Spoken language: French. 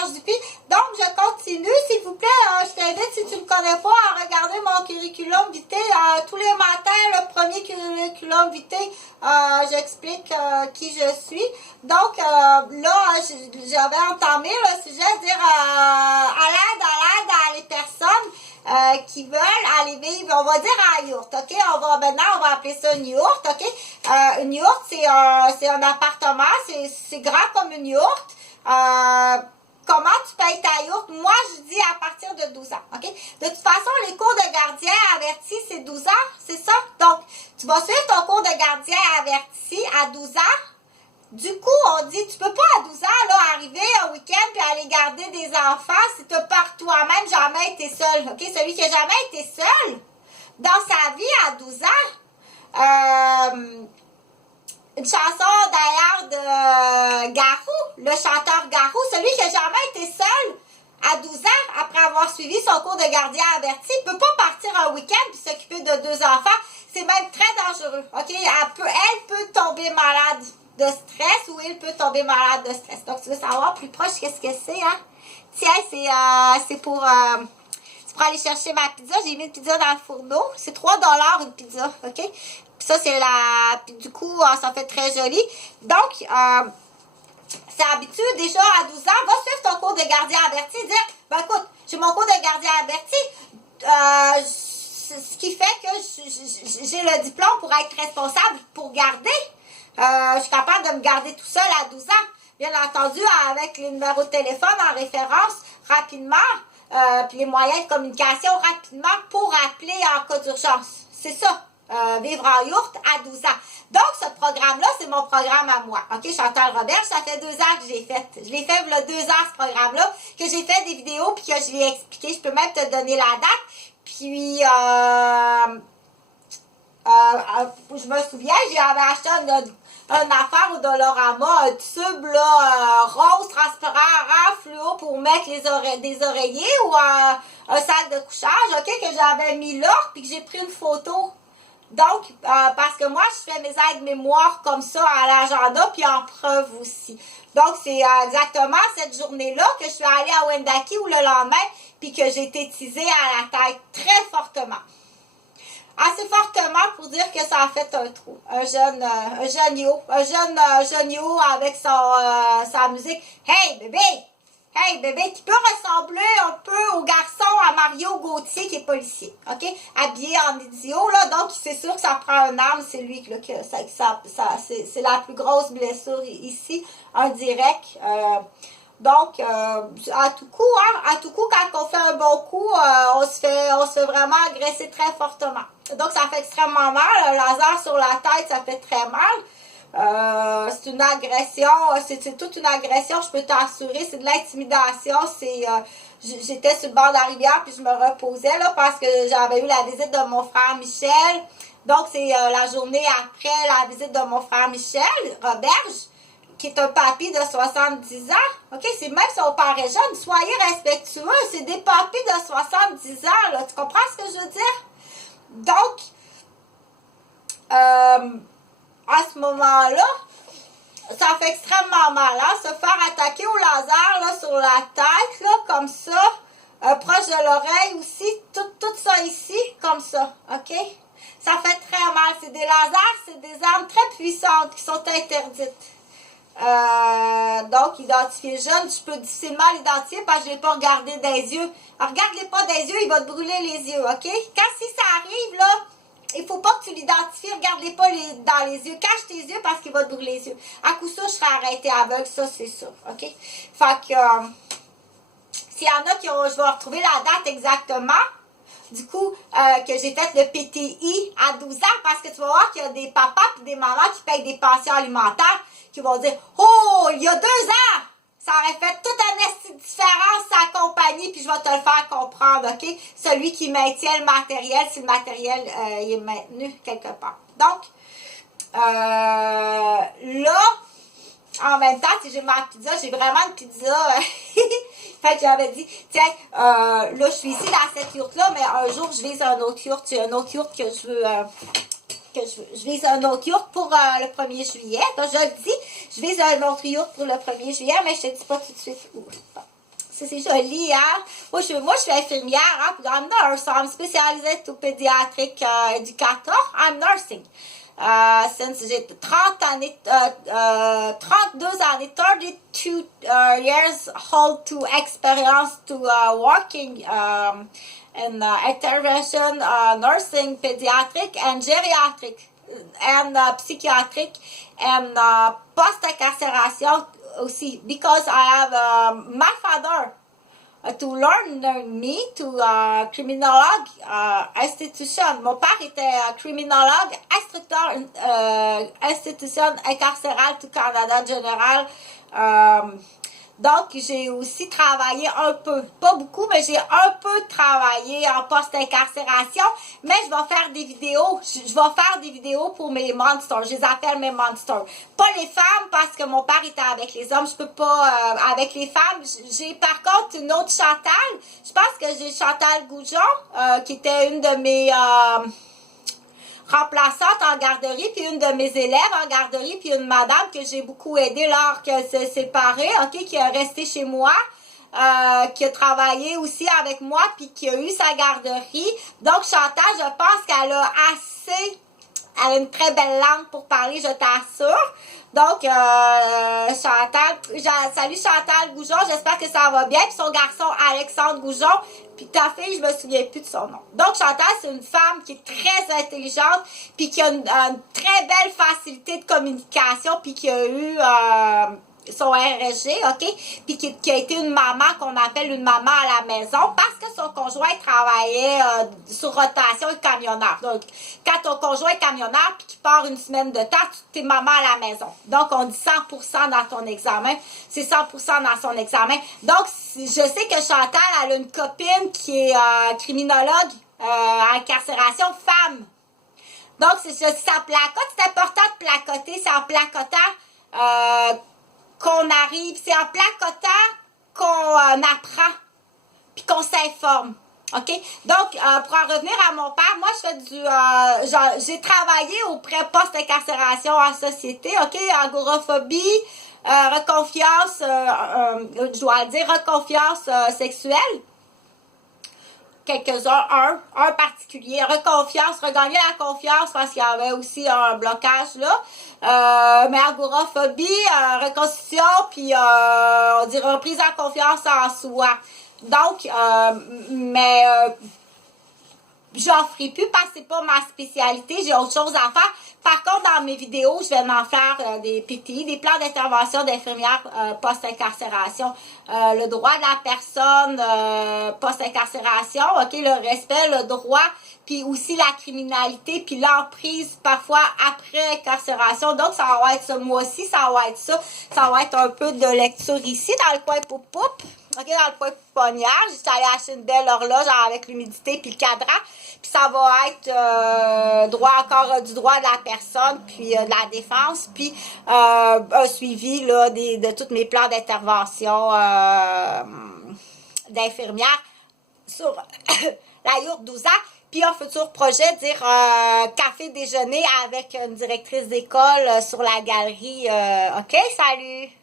Serge Dupuis. Donc, je continue. S'il vous plaît, je t'invite, si tu ne me connais pas, à regarder mon curriculum vitae. Tous les matins, le premier curriculum vitae, j'explique qui je suis. Donc, là, j'avais entamé le sujet de dire à l'aide à les personnes qui veulent aller vivre, on va dire à yourte, ok? Maintenant, on va appeler ça une yourte, ok? Une yourte, c'est un appartement, c'est grand comme une yourte. Comment tu payes ta yourte? Moi, je dis à partir de 12 ans, ok? De toute façon, les cours de gardien averti, c'est 12 ans, c'est ça? Donc, tu vas suivre ton cours de gardien averti à 12 ans. Du coup, on dit, tu peux pas à 12 ans, là, arriver un week-end puis aller garder des enfants si tu par toi-même jamais été seul, ok? Celui qui a jamais été seul dans sa vie à 12 ans, une chanson d'ailleurs de Garou, le chanteur Garou, celui qui a jamais été seul à 12 ans, après avoir suivi son cours de gardien averti, ne peut pas partir un week-end puis s'occuper de 2 enfants. C'est même très dangereux, ok? Elle peut tomber malade de stress ou il peut tomber malade de stress. Donc, tu veux savoir plus proche qu'est-ce que c'est, hein? Tiens, c'est pour aller chercher ma pizza. J'ai mis une pizza dans le fourneau. C'est 3 $ une pizza, OK? Puis ça, c'est puis du coup, ça fait très joli. Donc, c'est habitué déjà à 12 ans. Va suivre ton cours de gardien averti. Dire, ben écoute, j'ai mon cours de gardien averti. Ce qui fait que j'ai le diplôme pour être responsable pour garder. Je suis capable de me garder tout seul à 12 ans. Bien entendu, avec les numéros de téléphone en référence, rapidement, puis les moyens de communication rapidement pour appeler en cas d'urgence. C'est ça, vivre en yourte à 12 ans. Donc, ce programme-là, c'est mon programme à moi. OK, Chantal Robert, ça fait 2 ans que je l'ai fait. Je l'ai fait il y a 2 ans, ce programme-là, que j'ai fait des vidéos, puis que je l'ai expliqué. Je peux même te donner la date. Puis, je me souviens, j'avais acheté une affaire au Dollarama, un tube là, rose transparent fluo pour mettre des oreillers ou un sac de couchage, ok, que j'avais mis là, puis que j'ai pris une photo. Donc, parce que moi, je fais mes aides-mémoires comme ça à l'agenda, puis en preuve aussi. Donc, c'est exactement cette journée-là que je suis allée à Wendake ou le lendemain, puis que j'ai été tisée à la tête très fortement. Assez fortement pour dire que ça a fait un trou. Un jeune yo avec sa musique. Hey bébé, qui peut ressembler un peu au garçon à Mario Gauthier qui est policier, ok? Habillé en idiot, là, donc c'est sûr que ça prend un arme, c'est lui là, que c'est la plus grosse blessure ici, un direct. Donc, à tout coup, quand on fait un bon coup, on se fait vraiment agresser très fortement. Donc, ça fait extrêmement mal. Un laser sur la tête, ça fait très mal. C'est une agression, c'est toute une agression, je peux t'assurer. C'est de l'intimidation. J'étais sur le bord de la rivière, puis je me reposais, là, parce que j'avais eu la visite de mon frère Michel. Donc, c'est la journée après la visite de mon frère Michel, Roberge, qui est un papy de 70 ans, ok? C'est même si on paraît jeune, soyez respectueux, c'est des papys de 70 ans, là, tu comprends ce que je veux dire? Donc, à ce moment-là, ça fait extrêmement mal, hein? Se faire attaquer au laser, là, sur la tête, là, comme ça, proche de l'oreille aussi, tout ça ici, comme ça, ok? Ça fait très mal, c'est des lasers, c'est des armes très puissantes qui sont interdites. Donc, identifier jeune, je peux difficilement l'identifier parce que je ne l'ai pas regardé dans les yeux. Alors, regarde-les pas dans les yeux, il va te brûler les yeux, ok? Si ça arrive, là, il ne faut pas que tu l'identifies, regarde-les pas dans les yeux. Cache tes yeux parce qu'il va te brûler les yeux. À coup sûr, je serai arrêtée aveugle, ça, c'est sûr, ok? Fait que, s'il y en a je vais retrouver la date exactement. Du coup, que j'ai fait le PTI à 12 ans, parce que tu vas voir qu'il y a des papas et des mamans qui payent des pensions alimentaires qui vont dire « Oh, il y a 2 ans, ça aurait fait toute une différence sa compagnie, puis je vais te le faire comprendre, OK? Celui qui maintient le matériel, si le matériel il est maintenu quelque part. » Donc, là, en même temps, si j'ai ma pizza, j'ai vraiment une pizza. Fait que j'avais dit, tiens, là, je suis ici dans cette yourte-là, mais un jour, je vise un autre yourte. J'ai un autre yourte que je veux, je vise un autre yourte pour le 1er juillet. Donc, je le dis, je vise un autre yourte pour le 1er juillet, mais je te dis pas tout de suite où. Bon. c'est joli, hein? Moi, je suis infirmière, hein? I'm nurse, so I'm specialized to pediatric educator. I'm nursing. Since j'ai 32 années, 32 years old to experience to working in intervention nursing, pediatric and geriatric and psychiatric and post-incarceration aussi, because I have my father to learn me to criminologue institution. Mon père était criminologue, instructeur institution incarcérale du Canada général. Donc, j'ai aussi travaillé un peu, pas beaucoup, mais j'ai un peu travaillé en post-incarcération, mais je vais faire des vidéos, je vais faire des vidéos pour mes monsters, je les appelle mes monsters. Pas les femmes, parce que mon père était avec les hommes, je peux pas, avec les femmes. J'ai par contre une autre Chantal, je pense que j'ai Chantal Goujon, qui était une de mes... remplaçante en garderie, puis une de mes élèves en garderie, puis une madame que j'ai beaucoup aidée lors qu'elle s'est séparée, ok, qui est restée chez moi, qui a travaillé aussi avec moi, puis qui a eu sa garderie. Donc, Chantal, je pense qu'elle a assez, elle a une très belle langue pour parler, je t'assure. Donc, Chantal, salut Chantal Goujon, j'espère que ça va bien. Puis son garçon, Alexandre Goujon, puis ta fille, je me souviens plus de son nom. Donc, Chantal, c'est une femme qui est très intelligente, puis qui a une très belle facilité de communication, puis qui a eu son RSG, ok? Puis qui a été une maman qu'on appelle une maman à la maison parce que son conjoint travaillait sur rotation et camionneur. Donc, quand ton conjoint est camionneur puis qu'il part une semaine de temps, tu es maman à la maison. Donc, on dit 100% dans ton examen. C'est 100% dans son examen. Donc, je sais que Chantal, elle a une copine qui est criminologue à incarcération femme. Donc, c'est sa placote. C'est important de placoter. C'est en placotant qu'on arrive, c'est en placotant qu'on apprend, puis qu'on s'informe, ok? Donc, pour en revenir à mon père, moi, je fais j'ai travaillé auprès post-incarcération en société, ok? Agoraphobie, reconfiance, je dois le dire, reconfiance sexuelle. Quelques-uns, un particulier, regagner la confiance parce qu'il y avait aussi un blocage là, mais agoraphobie, reconstitution, puis on dirait reprise en confiance en soi. Donc, j'en ferai plus parce que c'est pas ma spécialité, j'ai autre chose à faire. Par contre, dans mes vidéos, je vais en faire des PTI, des plans d'intervention d'infirmières post-incarcération, le droit de la personne post-incarcération, ok, le respect, le droit, puis aussi la criminalité, puis l'emprise parfois après incarcération. Donc, ça va être ça, moi aussi, ça va être ça. Ça va être un peu de lecture ici, dans le coin poup-poup. OK, dans le coin pouponnière, j'étais allée acheter une belle horloge avec l'humidité puis le cadran. Puis ça va être du droit de la personne, puis de la défense, puis un suivi là, de tous mes plans d'intervention d'infirmière sur la yourte 12 ans. Puis un futur projet, dire café déjeuner avec une directrice d'école sur la galerie. OK, salut!